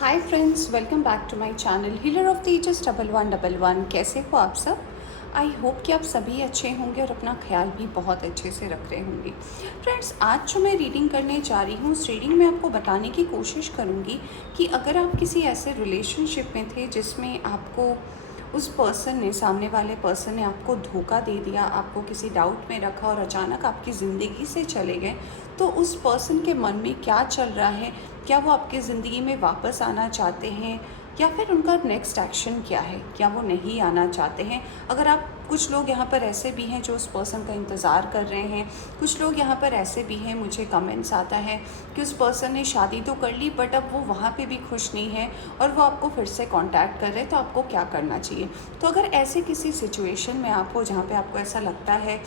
Hi friends, welcome back to my channel healer of the ages 1111। कैसे हो आप सब? आई होप कि आप सभी अच्छे होंगे और अपना ख्याल भी बहुत अच्छे से रख रहे होंगे। फ्रेंड्स, आज जो मैं रीडिंग करने जा रही हूँ, उस रीडिंग में आपको बताने की कोशिश करूँगी कि अगर आप किसी ऐसे रिलेशनशिप में थे जिसमें आपको उस पर्सन ने, सामने वाले पर्सन ने आपको धोखा दे दिया, आपको किसी डाउट में रखा और अचानक आपकी ज़िंदगी से चले गए, तो उस पर्सन के मन में क्या चल रहा है? क्या वो आपकी ज़िंदगी में वापस आना चाहते हैं या फिर उनका नेक्स्ट एक्शन क्या है? क्या वो नहीं आना चाहते हैं? अगर आप, कुछ लोग यहाँ पर ऐसे भी हैं जो उस पर्सन का इंतज़ार कर रहे हैं, कुछ लोग यहाँ पर ऐसे भी हैं, मुझे कमेंट्स आता है कि उस पर्सन ने शादी तो कर ली बट अब वो वहाँ पे भी खुश नहीं है और वो आपको फिर से कांटेक्ट कर रहे हैं, तो आपको क्या करना चाहिए? तो अगर ऐसे किसी सिचुएशन में आप हो जहाँ पे आपको ऐसा लगता है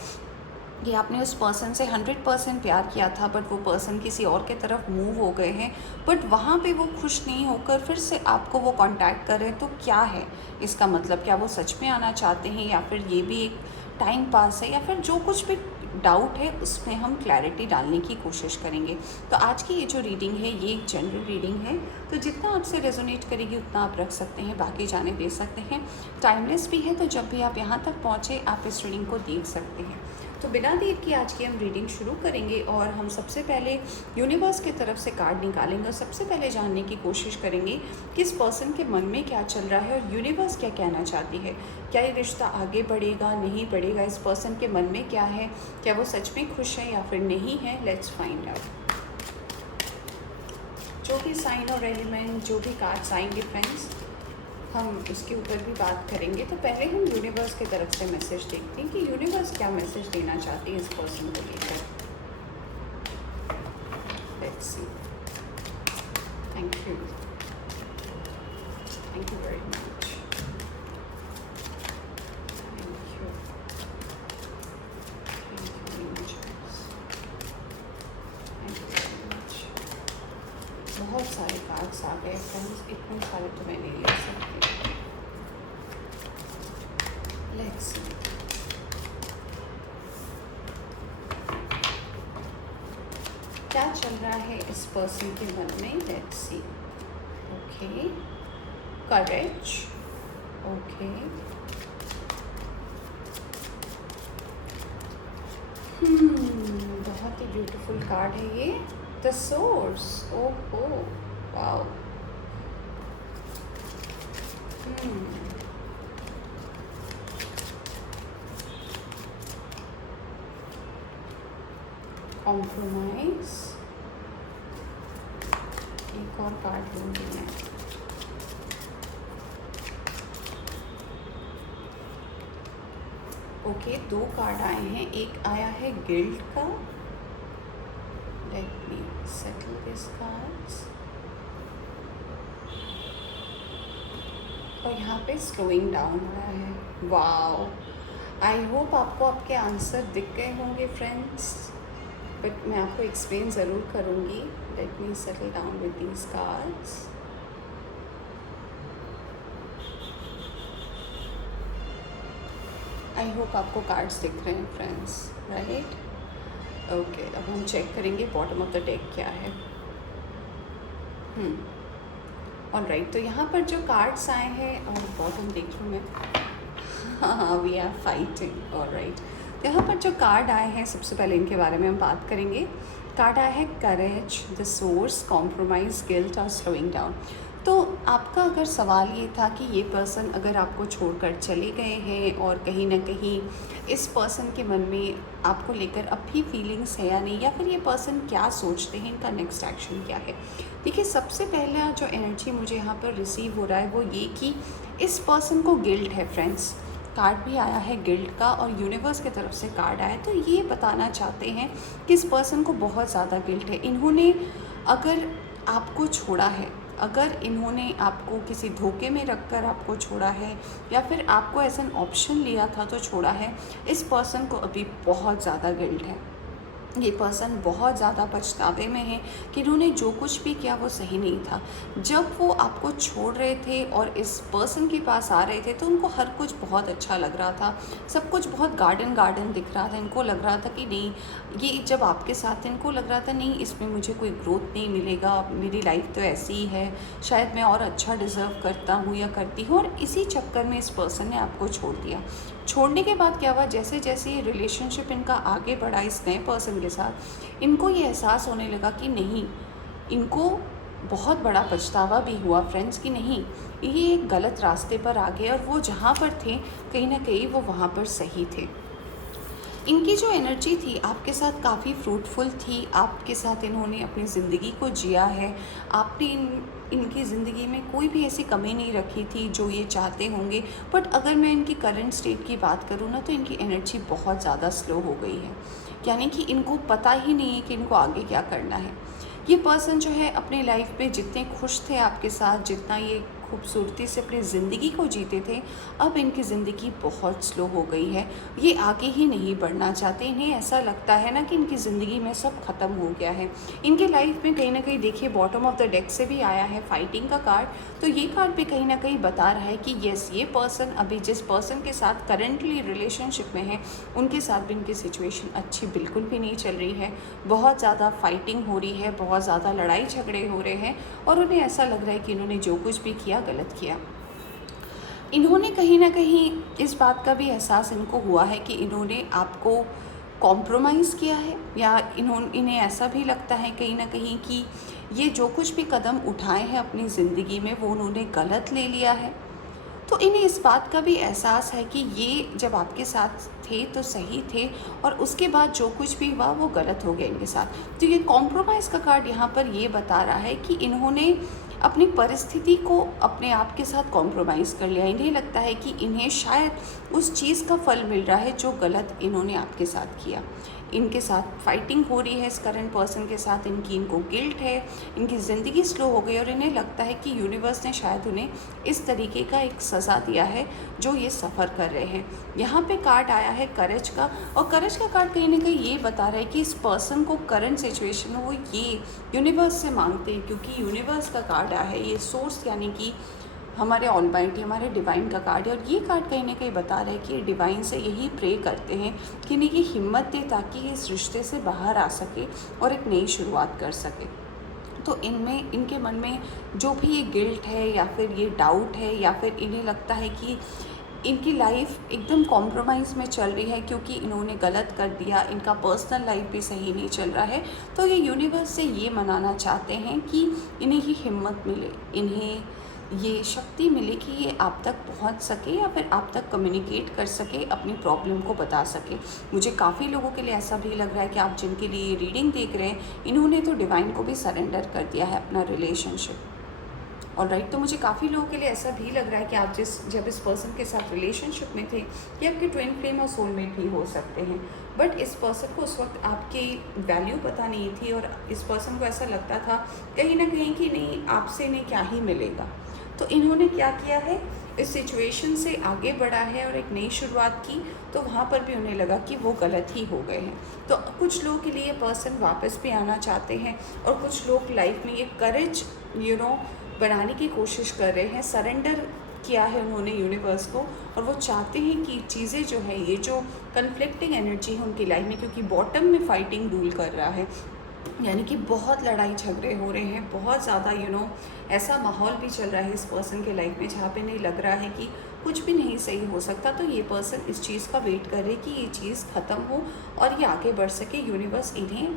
कि आपने उस पर्सन से 100% प्यार किया था बट वो पर्सन किसी और के तरफ मूव हो गए हैं, बट वहाँ पे वो खुश नहीं होकर फिर से आपको वो कांटेक्ट कर रहे हैं, तो क्या है इसका मतलब? क्या वो सच में आना चाहते हैं या फिर ये भी एक टाइम पास है, या फिर जो कुछ भी डाउट है उसमें हम क्लैरिटी डालने की कोशिश करेंगे। तो आज की ये जो रीडिंग है ये एक जनरल रीडिंग है, तो जितना आपसे रेजोनेट करेगी उतना आप रख सकते हैं, बाकी जाने दे सकते हैं। टाइमलेस भी है, तो जब भी आप यहाँ तक पहुँचे आप इस रीडिंग को देख सकते हैं। तो बिना देर की आज की हम रीडिंग शुरू करेंगे और हम सबसे पहले यूनिवर्स की तरफ से कार्ड निकालेंगे और सबसे पहले जानने की कोशिश करेंगे कि इस पर्सन के मन में क्या चल रहा है और यूनिवर्स क्या कहना चाहती है। क्या ये रिश्ता आगे बढ़ेगा, नहीं बढ़ेगा? इस पर्सन के मन में क्या है? क्या वो सच में खुश है या फिर नहीं है? Let's find out. जो भी साइन और एलिमेंट, जो भी कार्ड्स आएंगे फ्रेंड्स, हम उसके ऊपर भी बात करेंगे। तो पहले हम यूनिवर्स की तरफ से मैसेज देखते हैं कि यूनिवर्स क्या मैसेज देना चाहती है इस पर्सन को लेकर। Let's see. Thank you very much. Thank you very much. बहुत सारे कार्ड्स आ गए फ्रेंड्स, इतने सारे तो मैं नहीं ले सकती। Let's see. क्या चल रहा है इस पर्सन के मन में? Let's see. Okay, courage. Okay, बहुत ही ब्यूटीफुल कार्ड है ये, द सोर्स। ओहो, वाओ। कॉम्प्रोमाइज। एक और कार्ड लूँगी मैं। ओके, दो कार्ड आए हैं, एक आया है गिल्ट का। Let me settle this cards. और यहाँ पे स्लोइंग डाउन हो रहा है। वाओ, आई होप आपको आपके आंसर दिख गए होंगे फ्रेंड्स, बट मैं आपको एक्सप्लेन ज़रूर करूँगी। Let me settle down with these cards. I hope आपको कार्ड्स दिख रहे हैं फ्रेंड्स, राइट? ओके, अब हम चेक करेंगे बॉटम ऑफ द डेक क्या है। ऑलराइट, तो यहाँ पर जो कार्ड्स आए हैं, और बॉटम देख लूँ मैं। हाँ, वी आर फाइटिंग। ऑलराइट, तो यहाँ पर जो कार्ड आए हैं, सबसे पहले इनके बारे में हम बात करेंगे। कार्ड आया है करेज, द सोर्स, कॉम्प्रोमाइज़, गिल्ट और स्लोइंग डाउन। तो आपका अगर सवाल ये था कि ये पर्सन अगर आपको छोड़कर चले गए हैं और कहीं ना कहीं इस पर्सन के मन में आपको लेकर अब भी फीलिंग्स है या नहीं, या फिर ये पर्सन क्या सोचते हैं, इनका नेक्स्ट एक्शन क्या है। देखिए, सबसे पहला जो एनर्जी मुझे यहाँ पर रिसीव हो रहा है वो ये कि इस पर्सन को गिल्ट है फ्रेंड्स। कार्ड भी आया है गिल्ट का और यूनिवर्स की तरफ से कार्ड आया, तो ये बताना चाहते हैं कि इस पर्सन को बहुत ज़्यादा गिल्ट है। इन्होंने अगर आपको छोड़ा है, अगर इन्होंने आपको किसी धोखे में रखकर आपको छोड़ा है, या फिर आपको ऐसा ऑप्शन लिया था तो छोड़ा है, इस पर्सन को अभी बहुत ज़्यादा गिल्ट है। ये पर्सन बहुत ज़्यादा पछतावे में है कि इन्होंने जो कुछ भी किया वो सही नहीं था। जब वो आपको छोड़ रहे थे और इस पर्सन के पास आ रहे थे तो उनको हर कुछ बहुत अच्छा लग रहा था, सब कुछ बहुत गार्डन गार्डन दिख रहा था। इनको लग रहा था कि नहीं, ये जब आपके साथ इनको लग रहा था नहीं, इसमें मुझे कोई ग्रोथ नहीं मिलेगा, मेरी लाइफ तो ऐसी ही है, शायद मैं और अच्छा डिज़र्व करता हूँ या करती हूँ। और इसी चक्कर में इस पर्सन ने आपको छोड़ दिया। छोड़ने के बाद क्या हुआ, जैसे जैसे ये रिलेशनशिप इनका आगे बढ़ा इस नए पर्सन के साथ, इनको ये एहसास होने लगा कि नहीं, इनको बहुत बड़ा पछतावा भी हुआ फ्रेंड्स कि नहीं, ये एक गलत रास्ते पर आ गए और वो जहाँ पर थे कहीं ना कहीं वो वहाँ पर सही थे। इनकी जो एनर्जी थी आपके साथ काफ़ी फ्रूटफुल थी, आपके साथ इन्होंने अपनी ज़िंदगी को जिया है, आपने इनकी ज़िंदगी में कोई भी ऐसी कमी नहीं रखी थी जो ये चाहते होंगे। बट अगर मैं इनकी करंट स्टेट की बात करूँ ना, तो इनकी एनर्जी बहुत ज़्यादा स्लो हो गई है, यानी कि इनको पता ही नहीं है कि इनको आगे क्या करना है। ये पर्सन जो है अपनी लाइफ पे जितने खुश थे आपके साथ, जितना ये खूबसूरती से अपनी ज़िंदगी को जीते थे, अब इनकी ज़िंदगी बहुत स्लो हो गई है। ये आगे ही नहीं बढ़ना चाहते। इन्हें ऐसा लगता है ना कि इनकी ज़िंदगी में सब ख़त्म हो गया है। इनके लाइफ में कहीं ना कहीं देखिए बॉटम ऑफ द डेक से भी आया है फाइटिंग का कार्ड, तो ये कार्ड भी कहीं ना कहीं बता रहा है कि येस, ये पर्सन अभी जिस पर्सन के साथ करंटली रिलेशनशिप में है उनके साथ भी इनकी सिचुएशन अच्छी बिल्कुल भी नहीं चल रही है। बहुत ज़्यादा फाइटिंग हो रही है, बहुत ज़्यादा लड़ाई झगड़े हो रहे हैं और उन्हें ऐसा लग रहा है कि इन्होंने जो कुछ भी किया गलत किया। इन्होंने कहीं ना कहीं इस बात का भी एहसास इनको हुआ है कि इन्होंने आपको कॉम्प्रोमाइज़ किया है, या इन्हें ऐसा भी लगता है कहीं ना कहीं कि ये जो कुछ भी कदम उठाए हैं अपनी ज़िंदगी में वो उन्होंने गलत ले लिया है। तो इन्हें इस बात का भी एहसास है कि ये जब आपके साथ थे तो सही थे और उसके बाद जो कुछ भी हुआ वो गलत हो गया इनके साथ। तो ये कॉम्प्रोमाइज़ का कार्ड यहाँ पर ये बता रहा है कि इन्होंने अपनी परिस्थिति को अपने आप के साथ कॉम्प्रोमाइज़ कर लिया। इन्हें लगता है कि इन्हें शायद उस चीज़ का फल मिल रहा है जो गलत इन्होंने आपके साथ किया। इनके साथ फाइटिंग हो रही है इस करंट पर्सन के साथ, इनको गिल्ट है, इनकी ज़िंदगी स्लो हो गई और इन्हें लगता है कि यूनिवर्स ने शायद उन्हें इस तरीके का एक सज़ा दिया है जो ये सफ़र कर रहे हैं। यहाँ पे कार्ड आया है करेज का, और करेज का कार्ड कहीं ना कहीं ये बता रहा है कि इस पर्सन को करंट सिचुएशन में वो ये यूनिवर्स से मांगते हैं, क्योंकि यूनिवर्स का कार्ड आया है, ये सोर्स यानी कि हमारे ऑलमाइटी, हमारे डिवाइन का कार्ड है। और ये कार्ड कहीं ना कहीं बता रहा है कि डिवाइन से यही प्रे करते हैं कि इन्हें ये हिम्मत दे ताकि ये इस रिश्ते से बाहर आ सके और एक नई शुरुआत कर सके। तो इनमें, इनके मन में जो भी ये गिल्ट है या फिर ये डाउट है या फिर इन्हें लगता है कि इनकी लाइफ एकदम कॉम्प्रोमाइज़ में चल रही है क्योंकि इन्होंने गलत कर दिया, इनका पर्सनल लाइफ भी सही नहीं चल रहा है, तो ये यूनिवर्स से ये मनाना चाहते हैं कि इन्हें ये हिम्मत मिले, इन्हें ये शक्ति मिले कि ये आप तक पहुंच सके या फिर आप तक कम्युनिकेट कर सके, अपनी प्रॉब्लम को बता सके। मुझे काफ़ी लोगों के लिए ऐसा भी लग रहा है कि आप जिनके लिए ये रीडिंग देख रहे हैं, इन्होंने तो डिवाइन को भी सरेंडर कर दिया है अपना रिलेशनशिप। और राइट, तो मुझे काफ़ी लोगों के लिए ऐसा भी लग रहा है कि आप जब इस पर्सन के साथ रिलेशनशिप में थे, ये आपके ट्विन फ्लेम और सोलमेट भी हो सकते हैं। बट इस पर्सन को उस वक्त आपकी वैल्यू पता नहीं थी और इस पर्सन को ऐसा लगता था कहीं ना कहीं कि नहीं, आपसे इन्हें क्या ही मिलेगा। तो इन्होंने क्या किया है, इस सिचुएशन से आगे बढ़ा है और एक नई शुरुआत की, तो वहाँ पर भी उन्हें लगा कि वो गलत ही हो गए हैं। तो कुछ लोगों के लिए ये पर्सन वापस भी आना चाहते हैं और कुछ लोग लाइफ में ये करेज बनाने की कोशिश कर रहे हैं। सरेंडर किया है उन्होंने यूनिवर्स को और वो चाहते हैं कि चीज़ें जो है, ये जो कन्फ्लिक्टिंग एनर्जी है उनकी लाइफ में, क्योंकि बॉटम में फाइटिंग रूल कर रहा है, यानी कि बहुत लड़ाई झगड़े हो रहे हैं, बहुत ज़्यादा ऐसा माहौल भी चल रहा है इस पर्सन के लाइफ में जहाँ पे नहीं लग रहा है कि कुछ भी नहीं सही हो सकता। तो ये पर्सन इस चीज़ का वेट कर रहे कि ये चीज़ ख़त्म हो और ये आगे बढ़ सके, यूनिवर्स इन्हें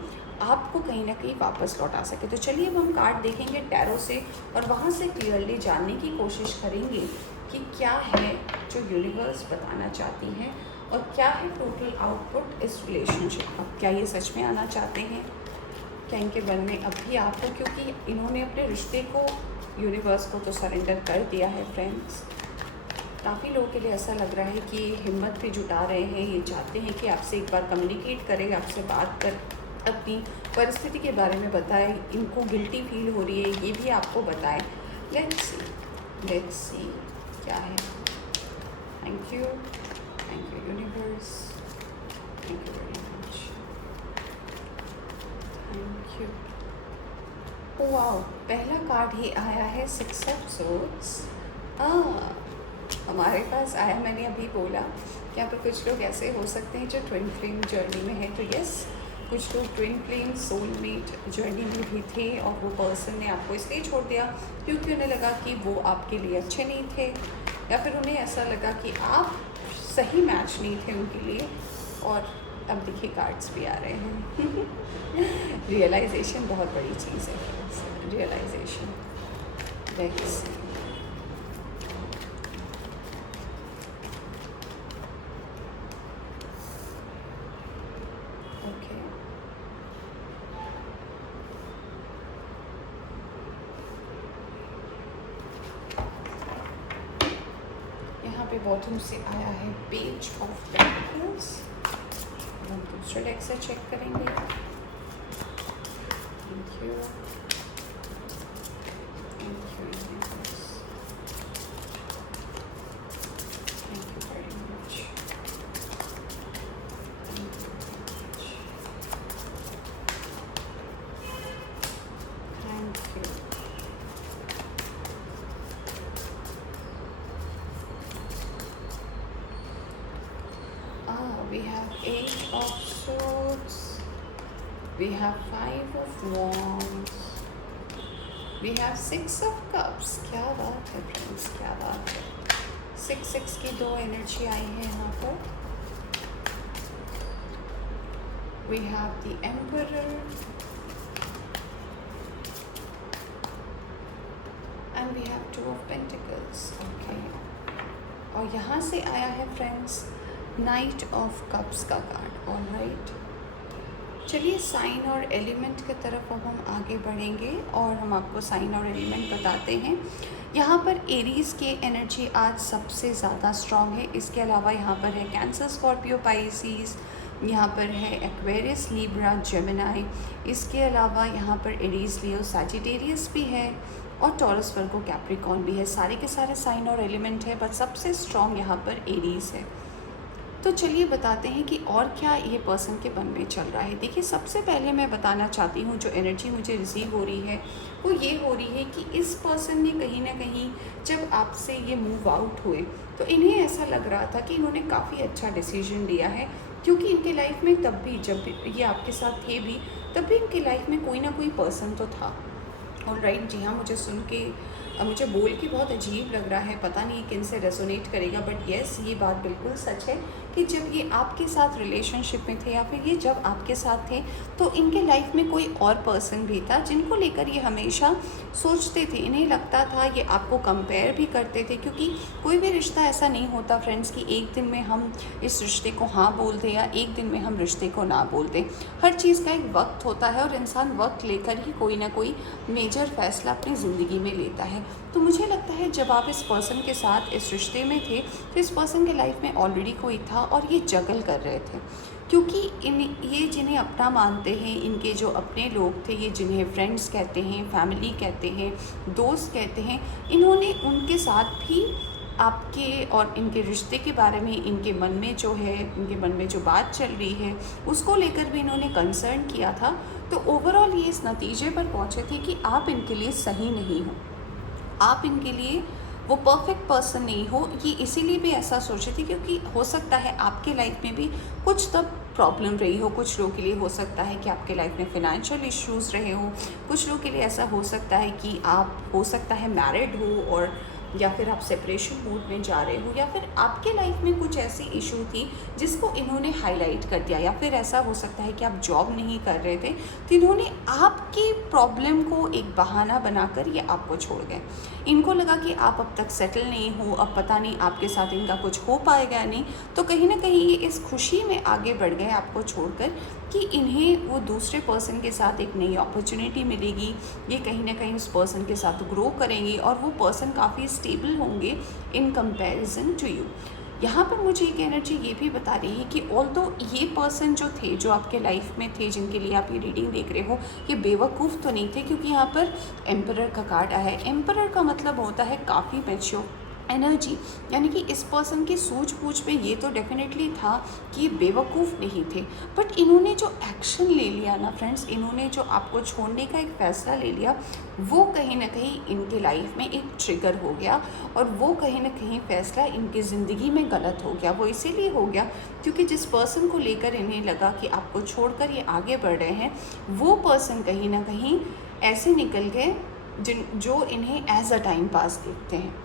आपको कहीं ना कहीं वापस लौटा सके। तो चलिए अब हम कार्ड देखेंगे टैरो से और वहाँ से क्लियरली जानने की कोशिश करेंगे कि क्या है जो यूनिवर्स बताना चाहती है और क्या है टोटल आउटपुट इस रिलेशनशिप का। क्या ये सच में आना चाहते हैं, क्या इनके मन में अब भी आपको, क्योंकि इन्होंने अपने रिश्ते को यूनिवर्स को तो सरेंडर कर दिया है फ्रेंड्स। काफ़ी लोगों के लिए ऐसा लग रहा है कि हिम्मत भी जुटा रहे हैं, ये चाहते हैं कि आपसे एक बार कम्युनिकेट करें, आपसे बात कर अपनी परिस्थिति के बारे में बताएं, इनको गिल्टी फील हो रही है ये भी आपको बताएं। लेट्स सी क्या है। Thank you universe, thank you very much. Thank you. Wow, पहला कार्ड ही आया है 6 ऑफ सोर्ड्स। हमारे पास आया, मैंने अभी बोला कि यहाँ पर कुछ लोग ऐसे हो सकते हैं जो ट्विन फ्लेम जर्नी में है। तो यस, कुछ लोग ट्विन फ्लेम सोलमेट जर्नी में भी थे और वो पर्सन ने आपको इसलिए छोड़ दिया क्योंकि उन्हें लगा कि वो आपके लिए अच्छे नहीं थे, या फिर उन्हें ऐसा लगा कि आप सही मैच नहीं थे उनके लिए। और अब देखिए कार्ड्स भी आ रहे हैं। रियलाइजेशन बहुत बड़ी चीज़ है, रियलाइजेशन। Let's see. ओके, यहाँ पे बॉटम से आया है पेज ऑफ पेंटिकल्स। हम दूसरे डेक से चेक करेंगे। Thank you, thank you, thank you very much, thank you thank you. We have 8 of swords, we have 5 of wands, we have 6 of cups। क्या बात है फ्रेंड्स, क्या बात है। 6 की 2 एनर्जी आई है यहाँ पर। We have the Emperor and we have 2 of Pentacles। Okay, और यहाँ से आया है फ्रेंड्स नाइट ऑफ कप्स का कार्ड। ऑलराइट, चलिए साइन और एलिमेंट की तरफ अब हम आगे बढ़ेंगे और हम आपको साइन और एलिमेंट बताते हैं। यहाँ पर एरीज के एनर्जी आज सबसे ज़्यादा स्ट्रॉन्ग है। इसके अलावा यहाँ पर है कैंसर, स्कॉर्पियो, पाइसिस, यहाँ पर है एक्वेरियस, लीब्रा, जेमिनाई। इसके अलावा यहाँ पर एरीज, लियो, सैजिटेरियस भी है और टॉरस, वर्गो, कैप्रिकॉर्न भी है। सारे के सारे साइन और एलिमेंट है, बट सबसे स्ट्रॉन्ग यहाँ पर एरीज है। तो चलिए बताते हैं कि और क्या ये पर्सन के मन में चल रहा है। देखिए, सबसे पहले मैं बताना चाहती हूँ जो एनर्जी मुझे रिसीव हो रही है वो ये हो रही है कि इस पर्सन ने कहीं ना कहीं जब आपसे ये मूव आउट हुए तो इन्हें ऐसा लग रहा था कि इन्होंने काफ़ी अच्छा डिसीजन लिया है, क्योंकि इनके लाइफ में तब भी जब ये आपके साथ थे भी तब भी इनके लाइफ में कोई ना कोई पर्सन तो था। ऑलराइट, जी हाँ, मुझे सुन के मुझे बोल के बहुत अजीब लग रहा है, पता नहीं किन से रेजोनेट करेगा, बट येस, ये बात बिल्कुल सच है कि जब ये आपके साथ रिलेशनशिप में थे या फिर ये जब आपके साथ थे तो इनके लाइफ में कोई और पर्सन भी था जिनको लेकर ये हमेशा सोचते थे। इन्हें लगता था, ये आपको कंपेयर भी करते थे, क्योंकि कोई भी रिश्ता ऐसा नहीं होता फ्रेंड्स कि एक दिन में हम इस रिश्ते को हाँ बोल दें या एक दिन में हम रिश्ते को ना बोल दें। हर चीज़ का एक वक्त होता है और इंसान वक्त लेकर ही कोई ना कोई मेजर फैसला अपनी ज़िंदगी में लेता है। तो मुझे लगता है जब आप इस पर्सन के साथ इस रिश्ते में थे तो इस पर्सन के लाइफ में ऑलरेडी कोई था और ये जगल कर रहे थे, क्योंकि ये जिन्हें अपना मानते हैं, इनके जो अपने लोग थे, ये जिन्हें फ्रेंड्स कहते हैं, फैमिली कहते हैं, दोस्त कहते हैं, इन्होंने उनके साथ भी आपके और इनके रिश्ते के बारे में, इनके मन में जो है, इनके मन में जो बात चल रही है उसको लेकर भी इन्होंने कंसर्न किया था। तो ओवरऑल ये इस नतीजे पर पहुँचे थे कि आप इनके लिए सही नहीं हो, आप इनके लिए वो परफेक्ट पर्सन नहीं हो। ये इसीलिए भी ऐसा सोचे थे क्योंकि हो सकता है आपके लाइफ में भी कुछ तब प्रॉब्लम रही हो। कुछ लोगों के लिए हो सकता है कि आपके लाइफ में फिनेंशियल इश्यूज़ रहे हो, कुछ लोगों के लिए ऐसा हो सकता है कि आप हो सकता है मैरिड हो और या फिर आप सेपरेशन मूड में जा रहे हो, या फिर आपके लाइफ में कुछ ऐसी इशू थी जिसको इन्होंने हाईलाइट कर दिया, या फिर ऐसा हो सकता है कि आप जॉब नहीं कर रहे थे तो इन्होंने आपकी प्रॉब्लम को एक बहाना बनाकर ये आपको छोड़ गए। इनको लगा कि आप अब तक सेटल नहीं हो, अब पता नहीं आपके साथ इनका कुछ हो पाएगा नहीं, तो कहीं ना कहीं ये इस खुशी में आगे बढ़ गए आपको छोड़कर कि इन्हें वो दूसरे पर्सन के साथ एक नई अपॉर्चुनिटी मिलेगी, ये कहीं ना कहीं उस पर्सन के साथ ग्रो करेंगे और वो पर्सन काफ़ी स्टेबल होंगे इन कंपैरिजन टू यू। यहाँ पर मुझे एक एनर्जी ये भी बता रही है कि ऑल्दो ये पर्सन जो थे, जो आपके लाइफ में थे, जिनके लिए आप ये रीडिंग देख रहे हो, ये बेवकूफ़ तो नहीं थे, क्योंकि यहाँ पर एम्परर का कार्ड आया है। एम्परर का मतलब होता है काफ़ी मैच्योर एनर्जी, यानी कि इस पर्सन की सूझबूझ में ये तो डेफिनेटली था कि ये बेवकूफ़ नहीं थे, बट इन्होंने जो एक्शन ले लिया ना फ्रेंड्स, इन्होंने जो आपको छोड़ने का एक फ़ैसला ले लिया, वो कहीं ना कहीं इनके लाइफ में एक ट्रिगर हो गया, और वो कहीं ना कहीं फ़ैसला इनकी ज़िंदगी में गलत हो गया। वो इसीलिए हो गया क्योंकि जिस पर्सन को लेकर इन्हें लगा कि आपको छोड़कर ये आगे बढ़ रहे हैं, वो पर्सन कहीं ना कहीं ऐसे निकल गए जो इन्हें एज अ टाइम पास देखते हैं।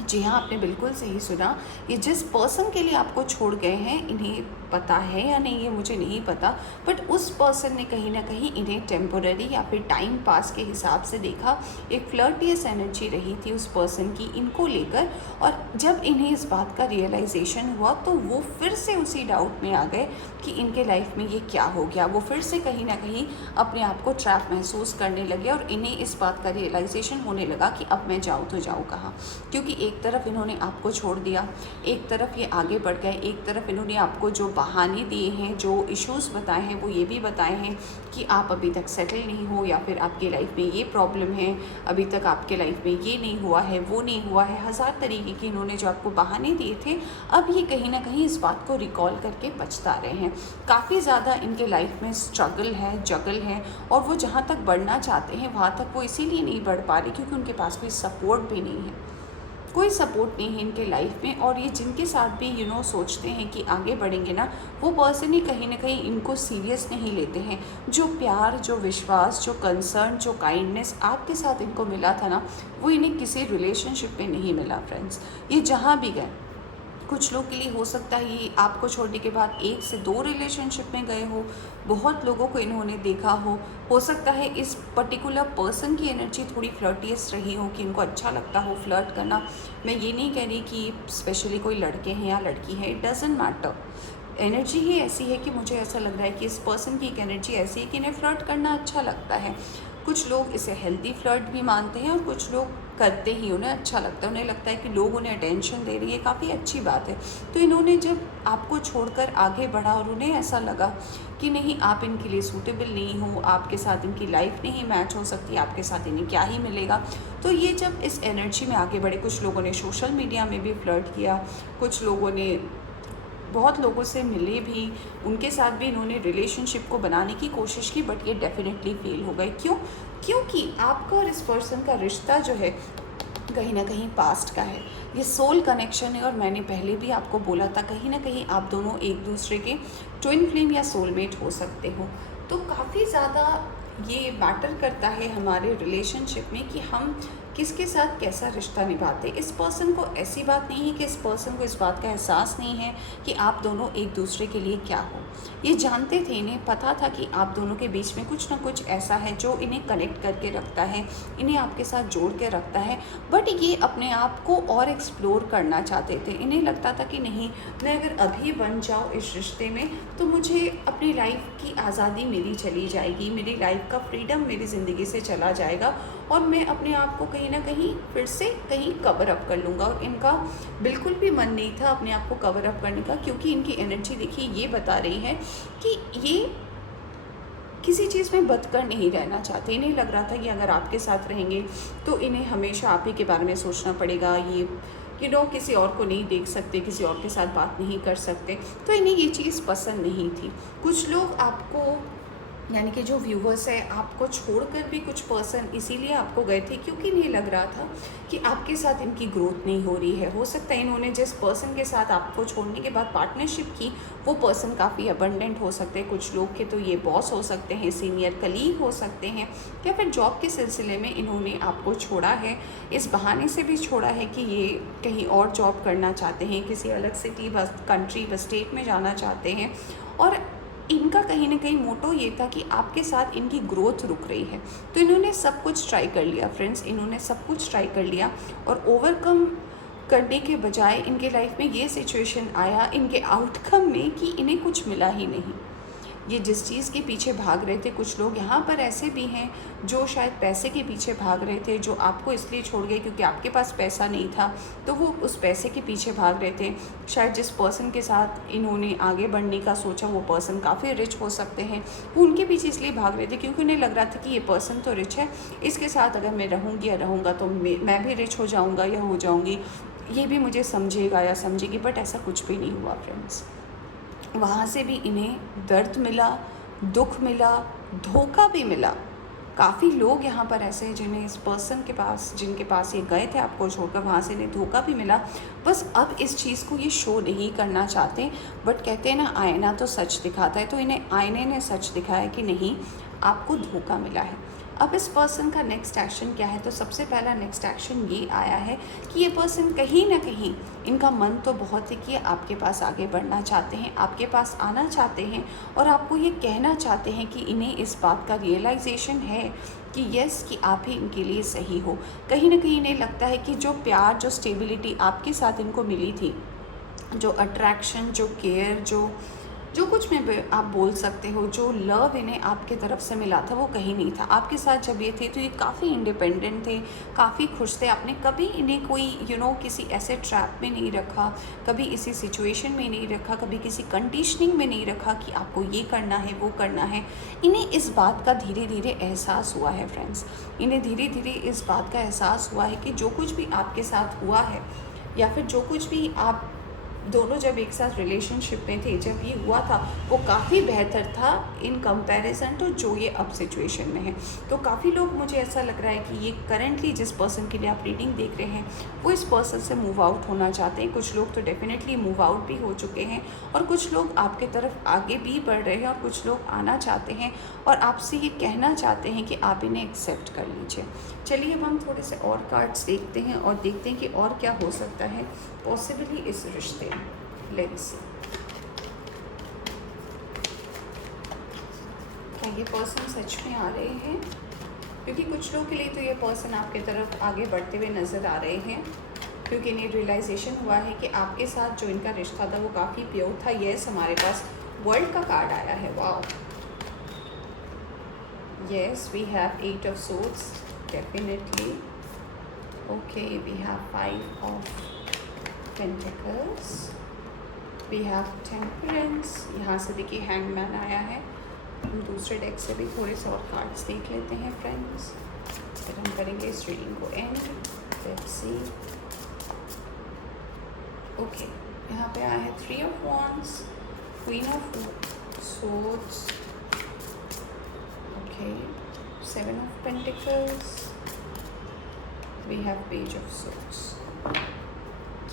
जी हाँ, आपने बिल्कुल सही सुना। ये जिस पर्सन के लिए आपको छोड़ गए हैं, इन्हें पता है या नहीं ये मुझे नहीं पता, बट उस पर्सन ने कहीं ना कहीं इन्हें टेम्पोररी या फिर टाइम पास के हिसाब से देखा। एक फ्लर्टियस एनर्जी रही थी उस पर्सन की इनको लेकर, और जब इन्हें इस बात का रियलाइजेशन हुआ तो वो फिर से उसी डाउट में आ गए कि इनके लाइफ में ये क्या हो गया। वो फिर से कहीं ना कहीं अपने आप को ट्रैप महसूस करने लगे, और इन्हें इस बात का रियलाइजेशन होने लगा कि अब मैं जाऊँ तो जाऊँ कहाँ, क्योंकि एक तरफ इन्होंने आपको छोड़ दिया, एक तरफ ये आगे बढ़ गए, एक तरफ इन्होंने आपको जो बहाने दिए हैं, जो इश्यूज़ बताए हैं, वो ये भी बताए हैं कि आप अभी तक सेटल नहीं हो, या फिर आपकी लाइफ में ये प्रॉब्लम है, अभी तक आपके लाइफ में ये नहीं हुआ है, वो नहीं हुआ है। हज़ार तरीके के इन्होंने जो आपको बहाने दिए थे, अब ये कहीं ना कहीं इस बात को रिकॉल करके पछता रहे हैं। काफ़ी ज़्यादा इनके लाइफ में स्ट्रगल है, जगल है, और वो जहाँ तक बढ़ना चाहते हैं वहाँ तक वो इसीलिए नहीं बढ़ पा रहे क्योंकि उनके पास कोई सपोर्ट भी नहीं है, कोई सपोर्ट नहीं है इनके लाइफ में। और ये जिनके साथ भी सोचते हैं कि आगे बढ़ेंगे ना, वो पर्सन ही कहीं ना कहीं इनको सीरियस नहीं लेते हैं। जो प्यार, जो विश्वास, जो कंसर्न, जो काइंडनेस आपके साथ इनको मिला था ना, वो इन्हें किसी रिलेशनशिप में नहीं मिला फ्रेंड्स। ये जहाँ भी गए, कुछ लोग के लिए हो सकता है ये आपको छोड़ने के बाद 1 से 2 रिलेशनशिप में गए हो, बहुत लोगों को इन्होंने देखा हो सकता है इस पर्टिकुलर पर्सन की एनर्जी थोड़ी फ्लर्टियस रही हो कि इनको अच्छा लगता हो फ्लर्ट करना। मैं ये नहीं कह रही कि स्पेशली कोई लड़के हैं या लड़की है, इट डजेंट मैटर। एनर्जी ही ऐसी है कि मुझे ऐसा लग रहा है कि इस पर्सन की एक एनर्जी ऐसी है कि इन्हें फ्लर्ट करना अच्छा लगता है। कुछ लोग इसे हेल्दी फ्लर्ट भी मानते हैं, और कुछ लोग करते ही उन्हें अच्छा लगता है, उन्हें लगता है कि लोग उन्हें अटेंशन दे रही है, काफ़ी अच्छी बात है। तो इन्होंने जब आपको छोड़कर आगे बढ़ा और उन्हें ऐसा लगा कि नहीं, आप इनके लिए सूटेबल नहीं हो, आपके साथ इनकी लाइफ नहीं मैच हो सकती, आपके साथ इन्हें क्या ही मिलेगा, तो ये जब इस एनर्जी में आगे बढ़े, कुछ लोगों ने सोशल मीडिया में भी फ्लर्ट किया, कुछ लोगों ने बहुत लोगों से मिले भी, उनके साथ भी इन्होंने रिलेशनशिप को बनाने की कोशिश की, बट ये डेफिनेटली फेल हो गए। क्यों? क्योंकि आपका और इस पर्सन का रिश्ता जो है कहीं ना कहीं पास्ट का है, ये सोल कनेक्शन है। और मैंने पहले भी आपको बोला था, कहीं ना कहीं आप दोनों एक दूसरे के ट्विन फ्लेम या सोलमेट हो सकते हो। तो काफ़ी ज़्यादा ये मैटर करता है हमारे रिलेशनशिप में कि हम किसके साथ कैसा रिश्ता निभाते। इस पर्सन को ऐसी बात नहीं है कि इस पर्सन को इस बात का एहसास नहीं है कि आप दोनों एक दूसरे के लिए क्या हो। ये जानते थे, इन्हें पता था कि आप दोनों के बीच में कुछ ना कुछ ऐसा है जो इन्हें कनेक्ट करके रखता है, इन्हें आपके साथ जोड़ के रखता है, बट ये अपने आप को और एक्सप्लोर करना चाहते थे। इन्हें लगता था कि नहीं, मैं अगर अभी बन जाऊँ इस रिश्ते में तो मुझे अपनी लाइफ की आज़ादी मेरी चली जाएगी, मेरी लाइफ का फ्रीडम मेरी ज़िंदगी से चला जाएगा, और मैं अपने आप को कहीं ना कहीं फिर से कहीं कवर अप कर लूँगा। और इनका बिल्कुल भी मन नहीं था अपने आप को कवर अप करने का, क्योंकि इनकी एनर्जी देखिए ये बता रही है कि ये किसी चीज़ में बदकर नहीं रहना चाहते। इन्हें लग रहा था कि अगर आपके साथ रहेंगे तो इन्हें हमेशा आप ही के बारे में सोचना पड़ेगा, ये किसी और को नहीं देख सकते, किसी और के साथ बात नहीं कर सकते, तो इन्हें ये चीज़ पसंद नहीं थी। कुछ लोग आपको, यानी कि जो व्यूवर्स है, आपको छोड़कर भी कुछ पर्सन इसीलिए आपको गए थे क्योंकि इन्हें लग रहा था कि आपके साथ इनकी ग्रोथ नहीं हो रही है। हो सकता है इन्होंने जिस पर्सन के साथ आपको छोड़ने के बाद पार्टनरशिप की, वो पर्सन काफ़ी अबंडेंट हो सकते हैं। कुछ लोग के तो ये बॉस हो सकते हैं, सीनियर कलीग हो सकते हैं, या फिर जॉब के सिलसिले में इन्होंने आपको छोड़ा है। इस बहाने से भी छोड़ा है कि ये कहीं और जॉब करना चाहते हैं, किसी अलग सिटी व कंट्री व स्टेट में जाना चाहते हैं, और इनका कहीं ना कहीं मोटो ये था कि आपके साथ इनकी ग्रोथ रुक रही है। तो इन्होंने सब कुछ ट्राई कर लिया फ्रेंड्स, इन्होंने सब कुछ ट्राई कर लिया, और ओवरकम करने के बजाय इनके लाइफ में ये सिचुएशन आया इनके आउटकम में कि इन्हें कुछ मिला ही नहीं। ये जिस चीज़ के पीछे भाग रहे थे, कुछ लोग यहाँ पर ऐसे भी हैं जो शायद पैसे के पीछे भाग रहे थे, जो आपको इसलिए छोड़ गए क्योंकि आपके पास पैसा नहीं था, तो वो उस पैसे के पीछे भाग रहे थे। शायद जिस पर्सन के साथ इन्होंने आगे बढ़ने का सोचा वो पर्सन काफ़ी रिच हो सकते हैं, वो उनके पीछे इसलिए भाग रहे थे क्योंकि उन्हें लग रहा था कि ये पर्सन तो रिच है, इसके साथ अगर मैं रहूँगी या रहूँगा तो मैं भी रिच हो जाऊँगा या हो जाऊँगी, ये भी मुझे समझेगा या समझेगी, बट ऐसा कुछ भी नहीं हुआ फ्रेंड्स। वहाँ से भी इन्हें दर्द मिला, दुख मिला, धोखा भी मिला। काफ़ी लोग यहाँ पर ऐसे हैं जिन्हें इस पर्सन के पास, जिनके पास ये गए थे आपको छोड़कर, वहाँ से इन्हें धोखा भी मिला। बस अब इस चीज़ को ये शो नहीं करना चाहते, बट कहते हैं ना, आईना तो सच दिखाता है। तो इन्हें आईने ने सच दिखाया कि नहीं, आपको धोखा मिला है। अब इस पर्सन का नेक्स्ट एक्शन क्या है? तो सबसे पहला नेक्स्ट एक्शन ये आया है कि ये पर्सन कहीं ना कहीं, इनका मन तो बहुत है कि आपके पास आगे बढ़ना चाहते हैं, आपके पास आना चाहते हैं, और आपको ये कहना चाहते हैं कि इन्हें इस बात का रियलाइजेशन है कि यस, कि आप ही इनके लिए सही हो। कहीं ना कहीं इन्हें लगता है कि जो प्यार, जो स्टेबिलिटी आपके साथ इनको मिली थी, जो अट्रैक्शन, जो केयर, जो कुछ में आप बोल सकते हो, जो लव इन्हें आपके तरफ से मिला था, वो कहीं नहीं था। आपके साथ जब ये थे तो ये काफ़ी इंडिपेंडेंट थे, काफ़ी खुश थे। आपने कभी इन्हें कोई किसी ऐसे ट्रैप में नहीं रखा, कभी इसी सिचुएशन में नहीं रखा, कभी किसी कंडीशनिंग में नहीं रखा कि आपको ये करना है, वो करना है। इन्हें इस बात का धीरे धीरे एहसास हुआ है फ्रेंड्स। इन्हें धीरे धीरे इस बात का एहसास हुआ है कि जो कुछ भी आपके साथ हुआ है, या फिर जो कुछ भी आप दोनों जब एक साथ रिलेशनशिप में थे, जब ये हुआ था, वो काफ़ी बेहतर था इन कंपैरिजन टू जो ये अब सिचुएशन में है। तो काफ़ी लोग, मुझे ऐसा लग रहा है कि ये करंटली जिस पर्सन के लिए आप रीडिंग देख रहे हैं, वो इस पर्सन से मूव आउट होना चाहते हैं। कुछ लोग तो डेफिनेटली मूव आउट भी हो चुके हैं, और कुछ लोग आपके तरफ आगे भी बढ़ रहे हैं, और कुछ लोग आना चाहते हैं और आपसे ये कहना चाहते हैं कि आप इन्हें एक्सेप्ट कर लीजिए। चलिए अब हम थोड़े से और कार्ड्स देखते हैं और देखते हैं कि और क्या हो सकता है पॉसिबली इस रिश्ते में। लेट्स सी, क्या ये पर्सन सच में आ रहे हैं? क्योंकि कुछ लोगों के लिए तो ये पर्सन आपके तरफ आगे बढ़ते हुए नज़र आ रहे हैं, क्योंकि इन्हें रियलाइजेशन हुआ है कि आपके साथ जो इनका रिश्ता था वो काफ़ी प्योर था। यस, हमारे पास वर्ल्ड का कार्ड आया है। Wow, yes, we have 8 of swords, definitely. Okay, we have 5 of pentacles, we have temperance. यहाँ से देखिए हैंगमैन आया है। हम दूसरे डेक से भी थोड़े से और कार्ड्स देख लेते हैं फ्रेंड्स, फिर हम करेंगे इस रीडिंग को एंड। Let's see. ओके, यहाँ पे आया है 3 of wands, queen of swords, okay, 7 of pentacles, we have page of swords.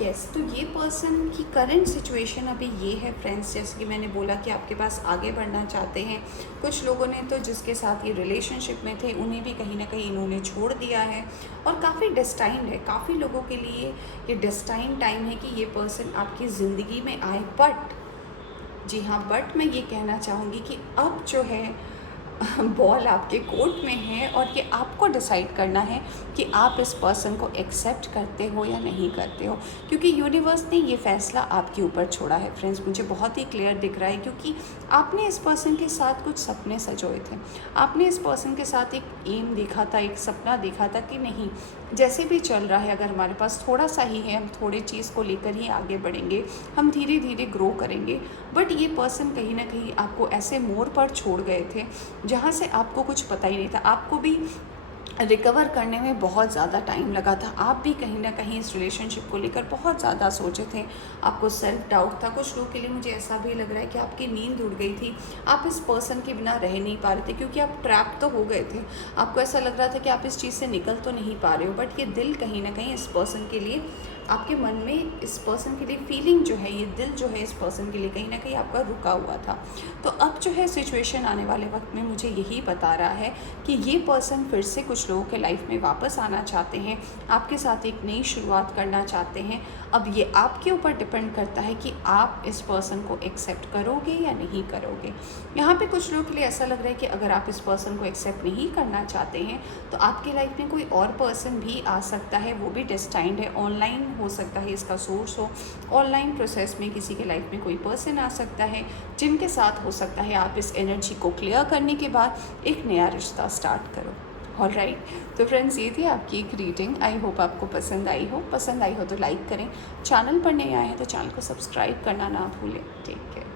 Yes, तो ये पर्सन की करंट सिचुएशन अभी ये है फ्रेंड्स, जैसे कि मैंने बोला कि आपके पास आगे बढ़ना चाहते हैं। कुछ लोगों ने तो जिसके साथ ये रिलेशनशिप में थे, उन्हें भी कहीं ना कहीं इन्होंने छोड़ दिया है, और काफ़ी डेस्टाइंड है। काफ़ी लोगों के लिए ये डेस्टाइंड टाइम है कि ये पर्सन आपकी ज़िंदगी में आए। बट जी हाँ, बट मैं ये कहना चाहूँगी कि अब जो है बॉल आपके कोर्ट में है, और ये आपको डिसाइड करना है कि आप इस पर्सन को एक्सेप्ट करते हो या नहीं करते हो, क्योंकि यूनिवर्स ने ये फ़ैसला आपके ऊपर छोड़ा है फ्रेंड्स। मुझे बहुत ही क्लियर दिख रहा है, क्योंकि आपने इस पर्सन के साथ कुछ सपने सजोए थे, आपने इस पर्सन के साथ एक एम देखा था, एक सपना देखा था कि नहीं, जैसे भी चल रहा है, अगर हमारे पास थोड़ा सा ही है, हम थोड़े चीज़ को लेकर ही आगे बढ़ेंगे, हम धीरे धीरे ग्रो करेंगे। बट ये पर्सन कहीं ना कहीं आपको ऐसे मोड़ पर छोड़ गए थे जहाँ से आपको कुछ पता ही नहीं था। आपको भी रिकवर करने में बहुत ज़्यादा टाइम लगा था। आप भी कहीं ना कहीं इस रिलेशनशिप को लेकर बहुत ज़्यादा सोचे थे, आपको सेल्फ डाउट था। कुछ लोगों के लिए मुझे ऐसा भी लग रहा है कि आपकी नींद उड़ गई थी, आप इस पर्सन के बिना रह नहीं पा रहे थे, क्योंकि आप ट्रैप तो हो गए थे। आपको ऐसा लग रहा था कि आप इस चीज़ से निकल तो नहीं पा रहे हो, बट ये दिल कहीं ना कहीं इस पर्सन के लिए, आपके मन में इस पर्सन के लिए फीलिंग जो है, ये दिल जो है इस पर्सन के लिए कहीं ना कहीं आपका रुका हुआ था। तो अब जो है सिचुएशन आने वाले वक्त में मुझे यही बता रहा है कि ये पर्सन फिर से कुछ लोगों के लाइफ में वापस आना चाहते हैं, आपके साथ एक नई शुरुआत करना चाहते हैं। अब ये आपके ऊपर डिपेंड करता है कि आप इस पर्सन को एक्सेप्ट करोगे या नहीं करोगे। यहाँ पे कुछ लोगों के लिए ऐसा लग रहा है कि अगर आप इस पर्सन को एक्सेप्ट नहीं करना चाहते हैं तो आपकी लाइफ में कोई और पर्सन भी आ सकता है, वो भी डेस्टाइंड है। ऑनलाइन हो सकता है इसका सोर्स हो, ऑनलाइन प्रोसेस में किसी के लाइफ में कोई पर्सन आ सकता है, जिनके साथ हो सकता है आप इस एनर्जी को क्लियर करने के बाद एक नया रिश्ता स्टार्ट करो। ऑलराइट, तो फ्रेंड्स ये थी आपकी एक रीडिंग। आई होप आपको पसंद आई हो तो लाइक करें, चैनल पर नए आए हैं तो चैनल को सब्सक्राइब करना ना भूलें। Take care.